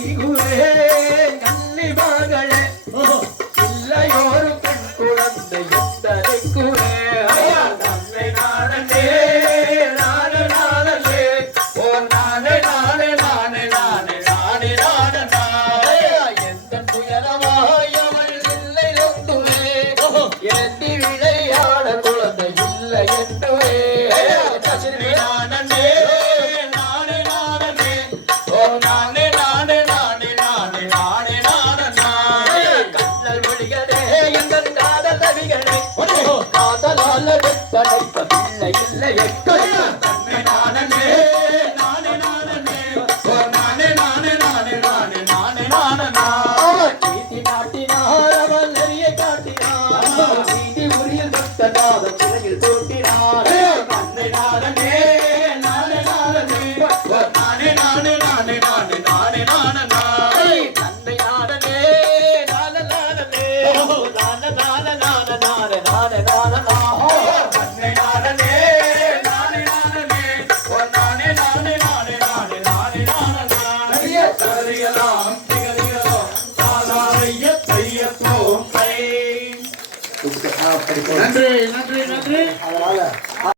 கைகுலே கன்னி மகளே. இல்லையோரு பெண் குழந்தை எத்தனை குலே நன்மை நாடனே நாடு நாடனே. ஓ நானே நானே நானே நானே நானே நாடனா எந்த துயரமாய் அவள் இல்லை ஒன்றுமே எந்தி படைத்த பிள்ளை இல்லை நானே நானே நானே நானே நானே நானே நானே நானே நானே நீதி நாட்டினார் காட்டினார் நீதி உரியில் தோட்டினார் நானே நானே நானே நானே நானே நானே நானே நானே நானே. நன்றி நன்றி நன்றி.